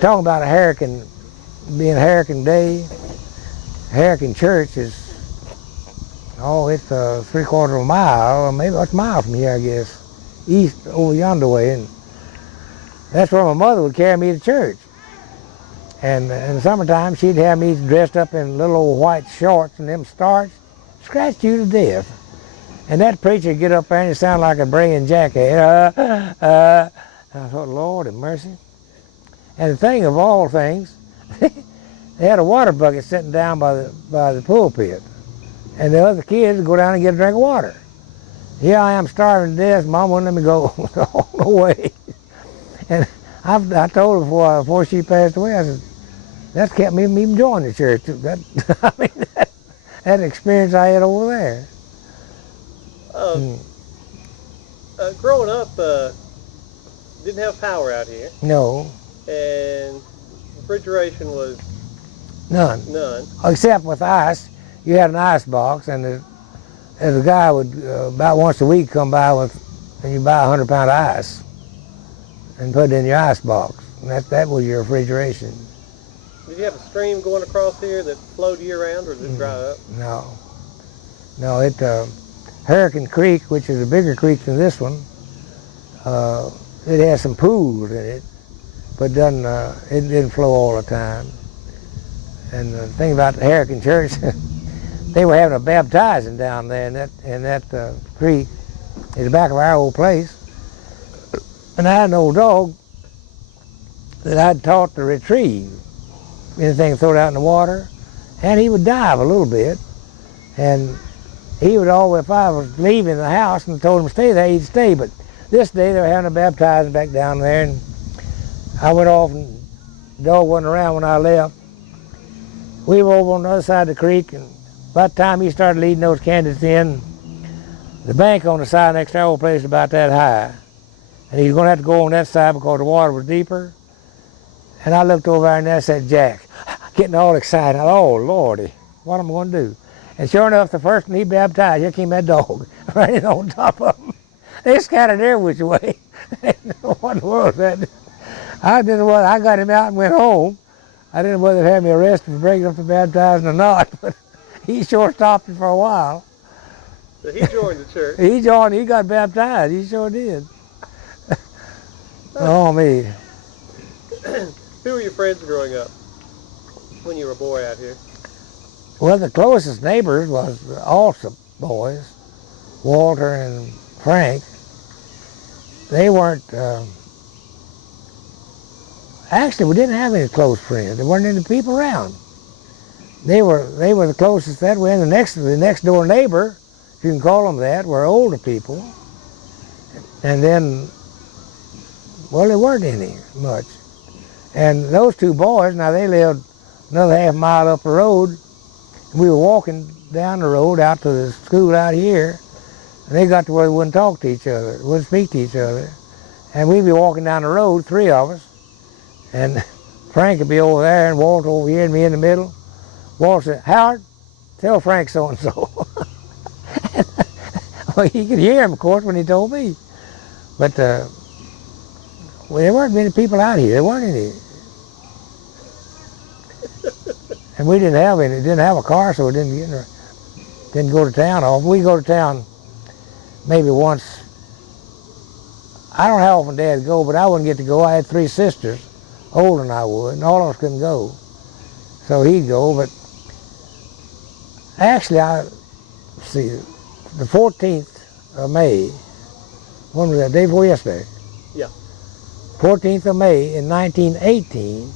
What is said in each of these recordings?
talking about a hurricane, being a hurricane day, Hurricane Church is, it's 3/4 of a mile, or maybe it's a mile from here, I guess, east over yonder way, and that's where my mother would carry me to church. And in the summertime, she'd have me dressed up in little old white shorts and them starch, scratched you to death. And that preacher would get up there and it sounded like a braying jackass. I thought, Lord have mercy. And the thing of all things, they had a water bucket sitting down by the pulpit. And the other kids would go down and get a drink of water. Here I am starving to death. Mom wouldn't let me go all the way. And I told her before she passed away, I said, that kept me from even joining the church. That experience I had over there. Growing up, didn't have power out here. No. And refrigeration was none. None. Except with ice. You had an ice box, and the guy would about once a week come by and you buy 100-pound of ice and put it in your ice box. And that was your refrigeration. Did you have a stream going across here that flowed year-round, or did it dry up? No. Hurricane Creek, which is a bigger creek than this one, it has some pools in it, but it didn't flow all the time. And the thing about the Hurricane Church, they were having a baptizing down there in that creek in the back of our old place. And I had an old dog that I'd taught to retrieve anything thrown out in the water, and he would dive a little bit, and he would always, if I was leaving the house and told him to stay there, he'd stay. But this day they were having a baptizing back down there, and I went off, and the dog wasn't around when I left. We were over on the other side of the creek, and by the time he started leading those candidates in, the bank on the side next to our old place was about that high, and he was going to have to go on that side because the water was deeper. And I looked over there, and I said, Jack, getting all excited. Oh, Lordy, what am I going to do? And sure enough, the first one he baptized, here came that dog, right in on top of him. They scattered every which way. What in the world is that? I didn't know whether I got him out and went home. I didn't know whether they'd have me arrested for breaking up the baptizing or not, but he sure stopped it for a while. So he joined the church. He got baptized. He sure did. Oh, me. Who were your friends growing up when you were a boy out here? Well, the closest neighbors was the Alsop boys, Walter and Frank. They weren't, actually we didn't have any close friends. There weren't any people around. They were the closest that way, and the next door neighbor, if you can call them that, were older people. And then, well, there weren't any much. And those two boys, now they lived another half mile up the road. We were walking down the road out to the school out here, and they got to where they wouldn't talk to each other, wouldn't speak to each other. And we'd be walking down the road, three of us, and Frank would be over there and Walter over here and me in the middle. Walter said, Howard, tell Frank so-and-so. Well, he could hear him, of course, when he told me. But well, there weren't many people out here. There weren't any. And we didn't have a car, so we didn't go to town often. We go to town maybe once. I don't know how often Dad would go, but I wouldn't get to go. I had three sisters, older than I would, and all of us couldn't go. So he'd go, but actually, the 14th of May, when was that, day before yesterday? Yeah. 14th of May in 1918,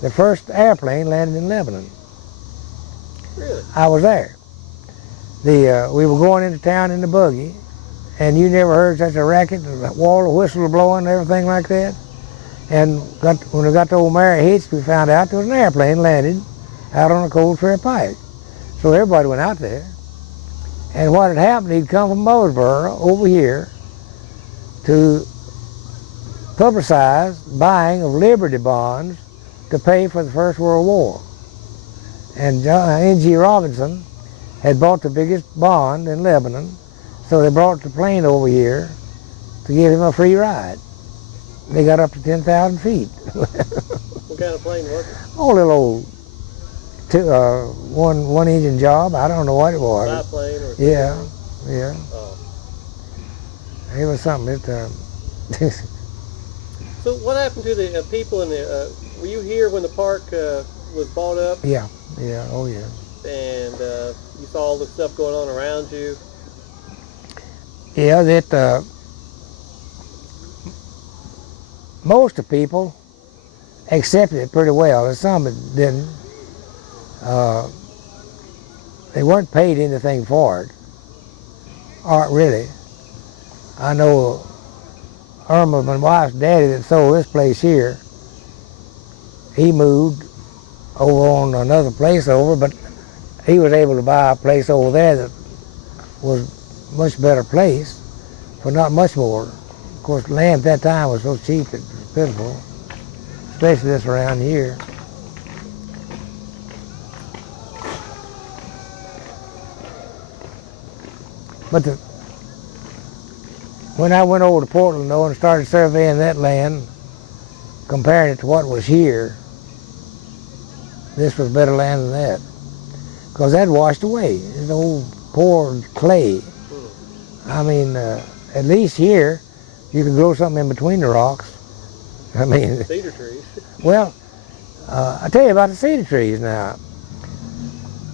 the first airplane landed in Lebanon. Really? I was there. We were going into town in the buggy, and you never heard such a racket, the wall of whistle blowing and everything like that. And when we got to old Mary Hitch, we found out there was an airplane landed out on the Cold Fair Pike. So everybody went out there. And what had happened, he'd come from Mosborough over here to publicize buying of Liberty bonds to pay for the First World War. And N.G. Robinson had bought the biggest bond in Lebanon, so they brought the plane over here to give him a free ride. They got up to 10,000 feet. kind of plane was it? Oh, a little old one engine job. I don't know what it was. Biplane or Yeah, thing? yeah. Oh. It was something. So what happened to the people in the? Were you here when the park was bought up? Yeah, yeah, oh yeah. And you saw all the stuff going on around you. Yeah, that most of the people accepted it pretty well, and some didn't. They weren't paid anything for it, or really. I know Irma, my wife's daddy, that sold this place here. He moved over on another place over, but he was able to buy a place over there that was a much better place for not much more. Of course, land at that time was so cheap it was pitiful, especially this around here. But when I went over to Portland, though, and started surveying that land, comparing it to what was here, this was better land than that. Because that washed away. It's old poor clay. I mean, at least here, you could grow something in between the rocks. I mean, Cedar trees. well, I tell you about the cedar trees now.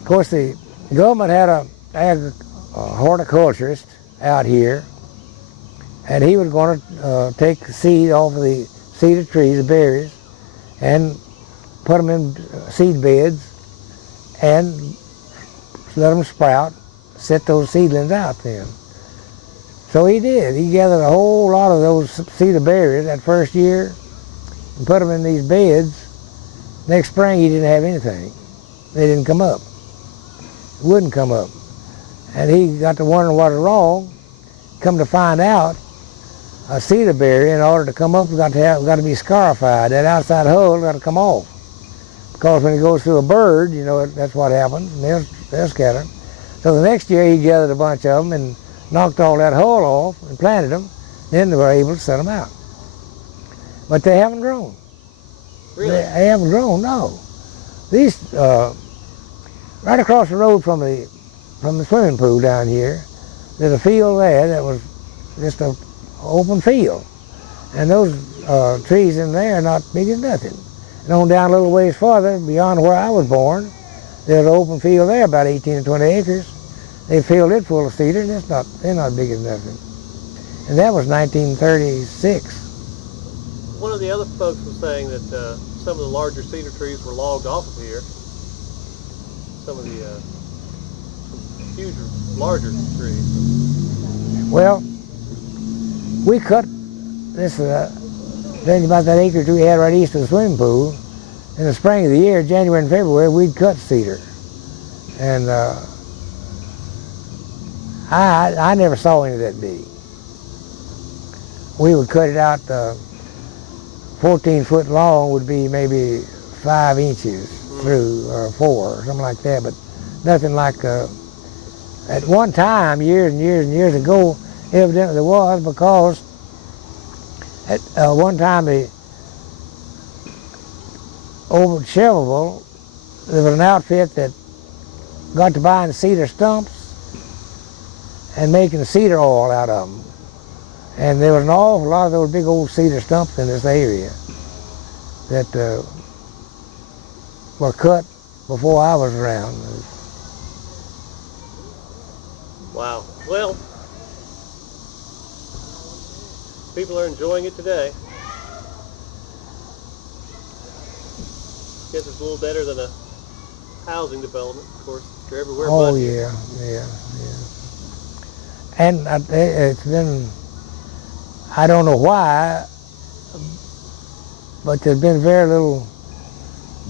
Of course, the government had a horticulturist out here, and he was going to take the seed off of the cedar trees, the berries, and put them in seed beds and let them sprout, set those seedlings out then. So he did. He gathered a whole lot of those cedar berries that first year and put them in these beds. Next spring he didn't have anything. They didn't come up. Wouldn't come up. And he got to wondering what was wrong. Come to find out, a cedar berry, in order to come up, got to be scarified. That outside hull got to come off. Because when it goes through a bird, you know, that's what happens, and they'll scatter. So the next year he gathered a bunch of them and knocked all that hull off and planted them. Then they were able to set them out. But they haven't grown. Really? They haven't grown, no. These, right across the road from the swimming pool down here, there's a field there that was just an open field. And those trees in there are not big as nothing. And on down a little ways farther, beyond where I was born, there's an open field there, about 18 or 20 acres. They filled it full of cedar, and they're not big as nothing. And that was 1936. One of the other folks was saying that some of the larger cedar trees were logged off of here. Some of the huge, larger trees. Well, we cut this thing about that acre or two we had right east of the swimming pool. In the spring of the year, January and February, we'd cut cedar. And I never saw any that big. We would cut it out 14 foot long would be maybe 5 inches through, or 4, or something like that, but nothing like, at one time, years and years and years ago, evidently there was, because at one time over at Shelbyville, there was an outfit that got to buying cedar stumps and making cedar oil out of them. And there was an awful lot of those big old cedar stumps in this area that were cut before I was around. Wow. Well, people are enjoying it today. Guess it's a little better than a housing development, of course. They're everywhere. Oh, but yeah. And it's been, I don't know why, but there's been very little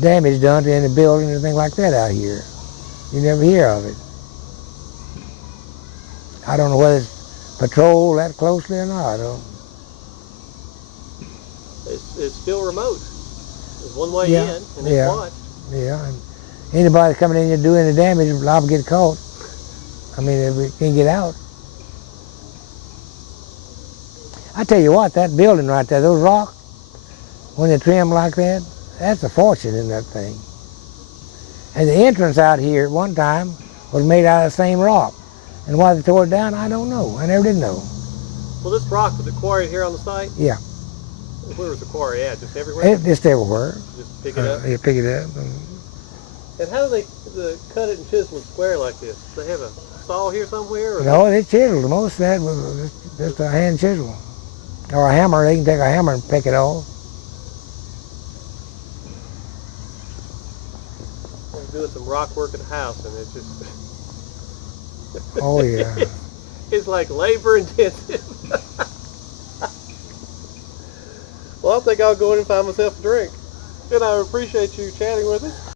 damage done to any building or anything like that out here. You never hear of it. I don't know whether it's patrolled that closely or not. It's still remote. There's one way Yeah, in, and it's watched. Yeah, and anybody coming in here doing any damage is liable to get caught. I mean, if we can't get out. I tell you what, that building right there, those rocks, when they trim like that, that's a fortune in that thing. And the entrance out here at one time was made out of the same rock. And why they tore it down, I don't know. I never did know. Well, this rock was quarried here on the site? Yeah. Where was the quarry at? Just everywhere? Just everywhere. Just pick it up? You pick it up. And how do they cut it and chisel it square like this? Do they have a saw here somewhere? Or No, they chiseled. Most of that was just a hand chisel. Or a hammer. They can take a hammer and pick it off. I'm doing some rock work at the house, and it's just... Oh, yeah. It's like labor intensive. Well, I think I'll go in and find myself a drink. And I appreciate you chatting with us.